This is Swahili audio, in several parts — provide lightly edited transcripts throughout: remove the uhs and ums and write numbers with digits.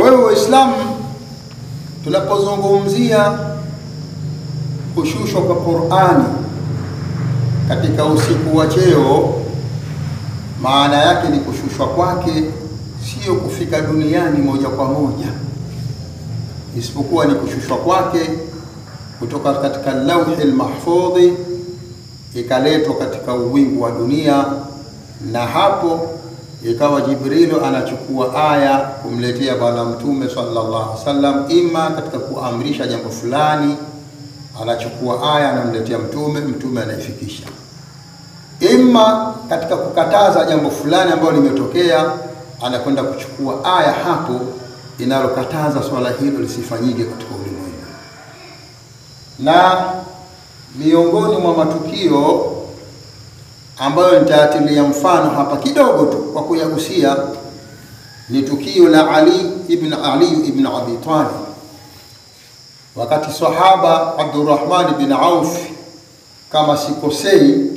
Kwa hiyo Waislamu, tunapozungumzia kushushwa kwa Qur'ani katika usiku wa cheo, maana yake ni kushushwa kwake sio kufika duniani moja kwa moja, isipokuwa ni kushushwa kwake kutoka katika lauhil mahfudhi ikaletwa katika uwingu wa dunia, na hapo ikawa Jibrilu anachukua aya kumletea Bwana Mtume sallallahu alaihi wasallam, ima katika kuamrisha jambo fulani anachukua aya anamletea mtume anaifikisha, ima katika kukataza jambo fulani ambalo limetokea anakwenda kuchukua aya hapo inalokataza swala hilo lisifanyike katika ulimwengu. Na miongoni mwa matukio ambayo nitatilia mfano hapa kidogo tu kwa kuyagusia ni tukio la Ali ibn Abi Talib, wakati sahaba Abdurrahman bin Auf, kama sikosei,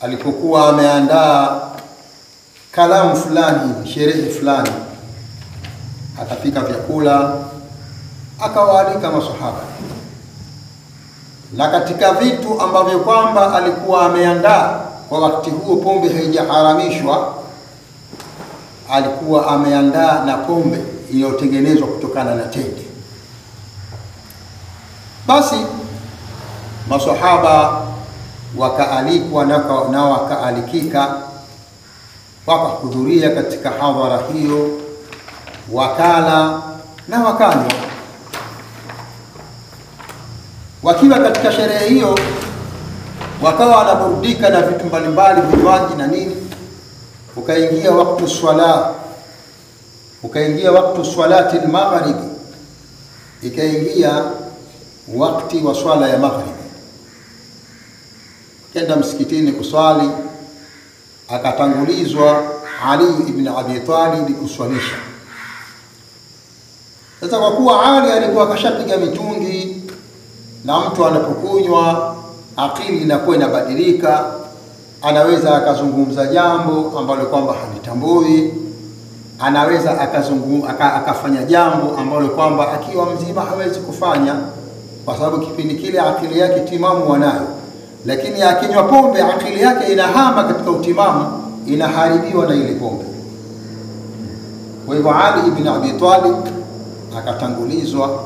alipokuwa ameandaa kalamu fulani, sherehe fulani, akapika vyakula akawaalika masahaba, na katika vitu ambavyo kwamba alikuwa ameandaa kwa wakati huo, pombe haijaharamishwa, alikuwa ameandaa na pombe iliyotengenezwa kutokana na tende. Basi masahaba wakaalikwa na wakaalikika, wakahudhuria katika hadhara hiyo, wakala na wakanywa. Wakiwa katika sherehe hiyo, wakawa wanaburudika na vitu mbalimbali, vinywaji na nini. Ukaingia wakati swala, ukaingia wakati swalati al-maghrib, ikaingia wakati wa swala ya maghrib. Kenda msikitini kuswali, akatangulizwa Ali ibn Abi Talib kuswalisha. Sasa kwa kuwa Ali alikuwa kashapiga mitungi, na mtu anapokunywa akili inakuwa inabadilika, anaweza akazungumza jambo ambalo kwamba halitambui, anaweza akafanya jambo ambalo kwamba akiwa mzima hawezi kufanya, kwa sababu kipindi kile akili yake timamu wanayo. Lakini akinywa pombe akili yake inahama katika utimamu, inaharibiwa na ile pombe. Kwa hivyo Ali ibn Abi Talib akatangulizwa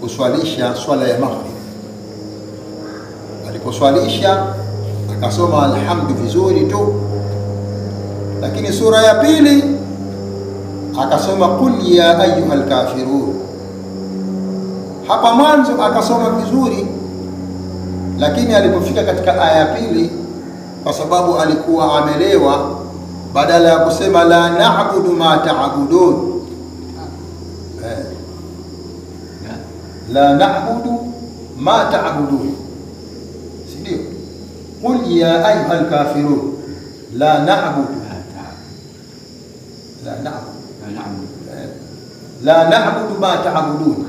kuswalisha swala ya maghrib. Aliposwalisha akasoma alhamdu vizuri tu, lakini sura ya pili akasoma qul ya ayyuhal kafirun. Hapa mwanzo akasoma vizuri, lakini alipofika katika aya ya pili, kwa sababu alikuwa amelewa, badala ya kusema la na'budu ma ta'budun, la na'budu ma ta'budun, ndio qul ya ayyuhal kafirun la na'budu la na'budu ma ta'budun,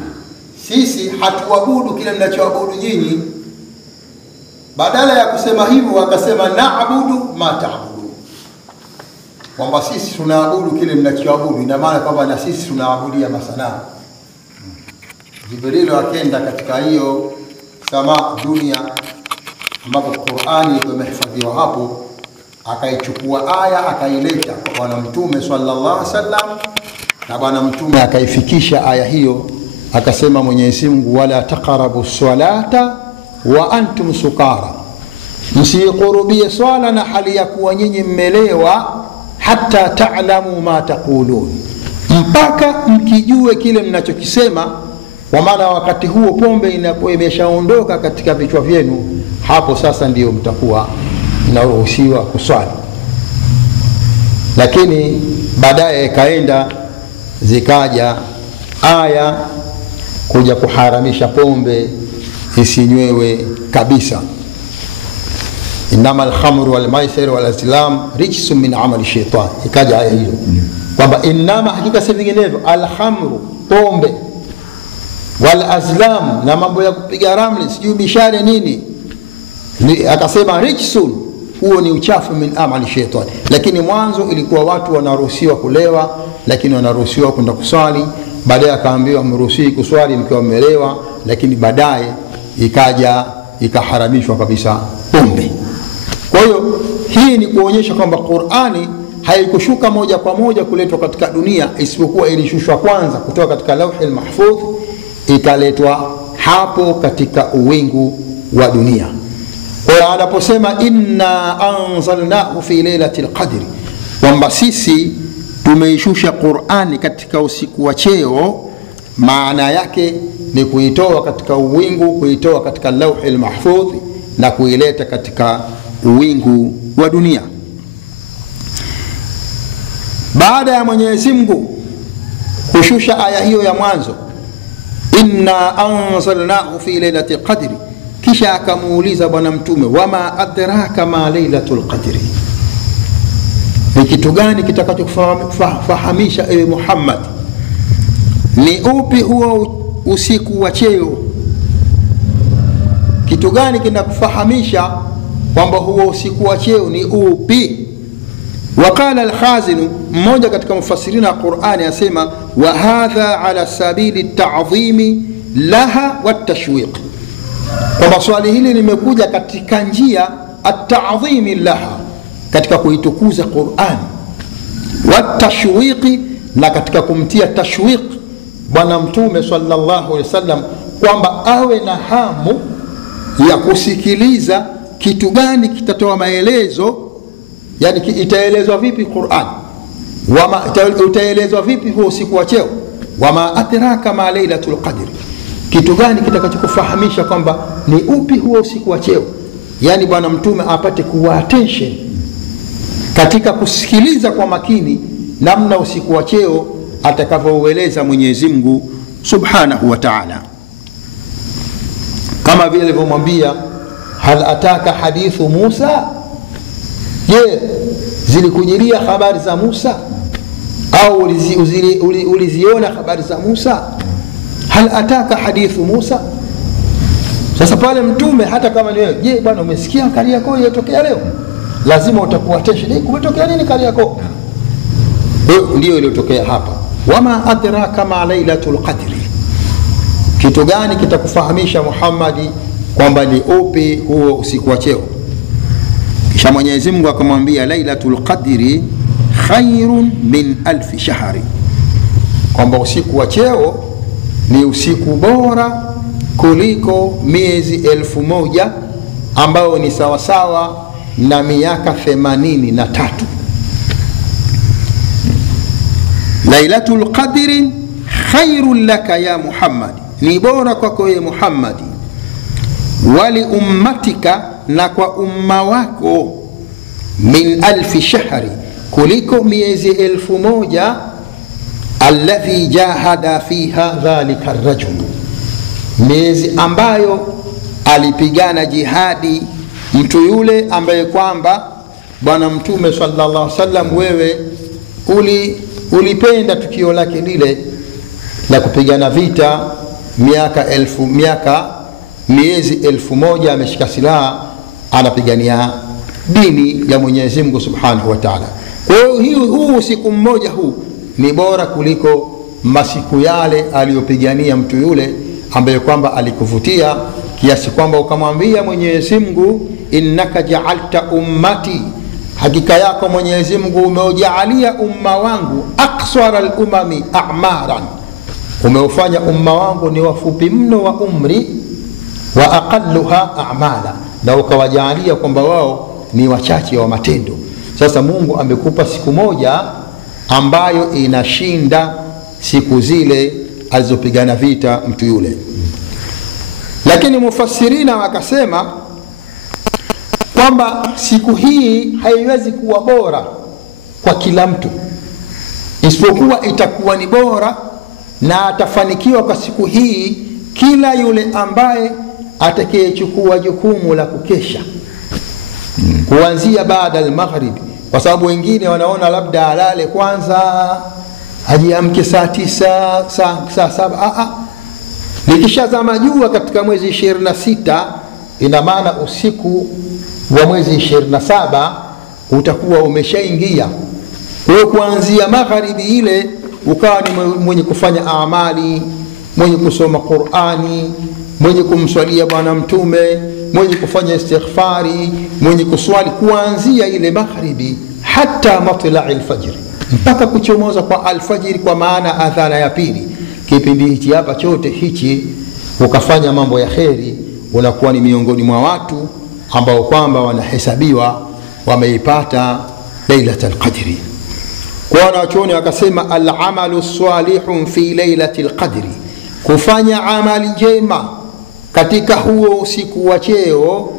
sisi hatuabudu kile mnachoabudu nyinyi. Badala ya kusema hivyo akasema na'budu ma ta'budun, kwamba sisi tunaabudu kile mnachoabudu. Ina maana kwamba na sisi tunaabudia masanamu. Jibril akaenda katika hiyo sama dunia ambapo Qur'ani imehifadhiwa hapo, akaichukua aya akaileta kwa Bwana Mtume sallallahu alaihi wasallam, na Bwana Mtume akaifikisha aya hiyo, akasema Mwenyezi Mungu, wala taqrabu salata wa antum sukara, msiqurubie swala na hali ya kuwa nyinyi mmelewa, hatta ta'lamu ma taqulun, mpaka mkijue kile mnachokisema. Kwa maana wakati huo pombe inakuwa imeshaondoka katika vichwa vyenu, hapo sasa ndio mtakuwa mnaruhusiwa kuswali. Lakini baadaye kaenda zikaja aya kuja kuharamisha pombe isinywewe kabisa. Innamal khamru wal maisir wal azlam rijsun min amali shaitan. Ikaja aya hiyo kwamba innama, hakika si vinginevyo, al khamru, pombe, wal azlam, na mambo ya kupiga ramli sijui bishare nini, akasema rijsun, huo ni uchafu min amali shaitani. Lakini mwanzo ilikuwa watu wanaruhusiwa kulewa, lakini wanaruhusiwa kwenda kuswali. Baadaye akaambiwa mruhusiwi kuswali mkiwa mmelewa, lakini baadaye ikaja ikaharamishwa kabisa pombe. Kwa hiyo hii ni kuonyesha kwamba Qur'ani haikushuka moja kwa moja kuletwa katika dunia, isipokuwa ilishushwa kwanza kutoka katika Lauhul Mahfudh ikaletwa hapo katika uwingu wa dunia. Kwa hiyo anaposema inna anzalnahu fi lailatul qadri, kwamba sisi tumeishusha Qur'ani katika usiku wa cheo, maana yake ni kuitoa katika uwingu, kuitoa katika Lauhul Mahfudh na kuileta katika uwingu wa dunia. Baada ya Mwenyezi Mungu kushusha aya hiyo ya mwanzo, inna anzalnahu fi lailatul qadri, kisha akamuuliza bwana mtume, wama adraka ma lailatul qadri, ni kitu gani kitakachokufahamisha ewe Muhammad, ni upi huo usiku wa cheo? Kitu gani kinakufahamisha kwamba huo usiku wa cheo ni upi? Waqala al-Khazin, mmoja katika mufassirina wa Qur'ani, asema wa hadha ala sabili ta'dhimi laha wat-tashwiq, kwamba swali hili limekuja katika njia at-ta'dhimi laha, katika kuitukuza Qur'an, wat-tashwiq, na katika kumtia tashwiq bwana mtume sallallahu alaihi wasallam, kwamba awe na hamu ya kusikiliza kitu gani kitatoa maelezo, yani itaelezwa vipi Qur'an, wama itaelezwa vipi huo usiku wa cheo, wama adraka ma lailatul qadri, kitu gani kitakachokufahamisha kwamba ni upi huo usiku wa cheo. Yani bwana mtume apate kuwa attention katika kusikiliza kwa makini namna usiku wa cheo atakavyoueleza Mwenyezi Mungu Subhanahu wa Ta'ala, kama vile alivyomwambia hal ataka hadithu Musa, je, zilikujilia habari za Musa au uliziona habari za Musa? Hal ataka hadithu Musa. Sasa pale mtume hata kama ni wewe, je bwana umesikia Kariakoo iliyotokea leo, lazima utakuwa attention, kumetokea nini Kariakoo? Ndio iliyotokea hapa. Wama adraka ma lailatul qadri, kitu gani kitakufahamisha Muhammadi kwamba ni upi huo usiku wa cheo? Kisha Mwenyezi Mungu akamwambia lailatul qadri khairun min alf shahri, kwamba usiku wa cheo ni usiku bora kuliko miezi 1000, ambao ni sawasawa na miaka 83. Lailatul qadri khairun laka ya Muhammad, ni bora kwako ya Muhammad, wali ummatika, na kwa umma wako, min alfi shahri, kuliko miezi 1000, alladhi jahada fiha dhalika ar-rajul, miezi ambayo alipigana jihadi mtu yule ambaye kwamba bwana mtume sallallahu alaihi wasallam wewe ulipenda tukio lake lile la kupigana vita miezi 1000 ameshika silaha anapigania dini ya Mwenyezi Mungu Subhanahu wa Ta'ala. Kwa hiyo huu siku mmoja huu ni bora kuliko masiku yale aliyopigania mtu yule ambaye kwamba alikuvutia kiasi kwamba ukamwambia Mwenyezi Mungu, innaka ja'alta ummati, hakika yako Mwenyezi Mungu umeujalia umma wangu, aqsara al-umami a'maran, umeufanya umma wangu ni wafupi mno wa umri, wa aqalluha a'mala, na ukawajalia kwamba wao ni wachache wa matendo. Sasa Mungu amekupa siku moja ambayo inashinda siku zile alizopigana vita mtu yule. Lakini mufassirina wakasema kwamba siku hii haiwezi kuwa bora kwa kila mtu, isipokuwa itakuwa ni bora na atafanikiwa kwa siku hii kila yule ambaye atakayechukua jukumu la kukesha kuanzia baada al-maghrib, kwa sababu wengine wanaona labda alale kwanza ajiamke saa 9 saa 7. Likishazama jua katika mwezi 26, ina maana usiku wa mwezi 27 utakuwa umeshaingia. Kwa kuanzia magharibi ile ukawa ni mwenye kufanya amali, mwenye kusoma Qur'ani, mwenye kumswalia bwana mtume, mwenye kufanya istighfari, mwenye kuswali kuanzia ile magharibi hata matla'il fajr, mpaka kuchomoza kwa alfajiri, kwa maana adhana ya pili. Kipindi hichi hapa chote hichi ukafanya mambo ya kheri, unakuwa ni miongoni mwa watu ambao kwamba wanahesabiwa wameipata Lailatul Qadri. Kwa wanachuoni wakasema al-amalu salihun fi Lailatul Qadri, kufanya amali njema katika huo usiku wa cheo,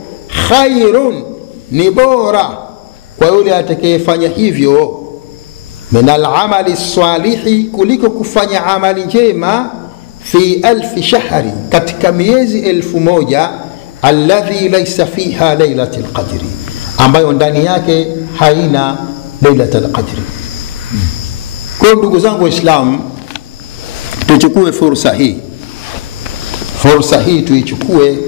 khairun, ni bora kwa yule atakayefanya hivyo, min al-amali salihi, kuliko kufanya amali njema fi 1000 shahri, katika miezi 1000, alladhi laysa fiha Lailatul Qadri, ambayo ndani yake haina Lailatul Qadri. Kwa ndugu zangu Waislamu, tuchukue fursa hii tuichukue.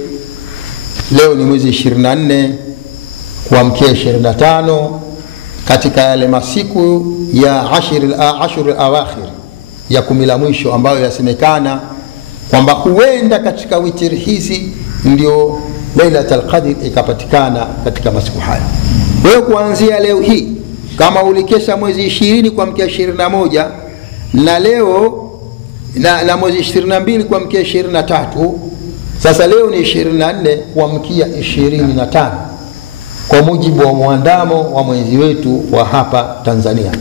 Leo ni mwezi 24 kuamkia 25, katika yale masiku ya ashur al-awakhir, ya 10 la mwisho, ambayo yasemekana kwamba huenda katika witri hizi ndio Lailatul Qadr ikapatikana katika masiku haya. Kwa hiyo kuanzia leo hii, kama ulikesha mwezi 20 kuamkia 21, na leo na mwezi 22 kuamkia 23, sasa leo ni 24 kuamkia 25, kwa mujibu wa muandamo wa mwezi wetu wa hapa Tanzania.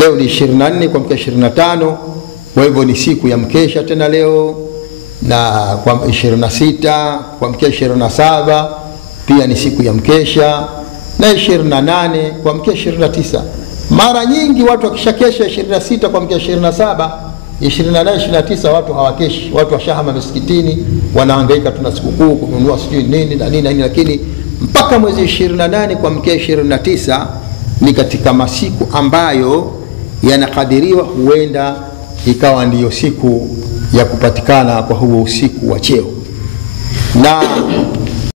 Leo ni 24 kuamkia 25, kwa hivyo ni siku ya mkesha tena leo, na kwa 26 kuamkia 27 pia ni siku ya mkesha, na 28 kuamkia 29. Mara nyingi watu wakishakesha 26 kuamkia 27, 28 29 watu hawakeshi, watu washahama misikitini, wanahangaika tuna sikukuu kununua sijui nini na nini, lakini mpaka mwezi 28 kuamkia 29 ni katika masiku ambayo yanakadiriwa huenda ikawa ndiyo siku ya kupatikana kwa huo usiku wa cheo. Na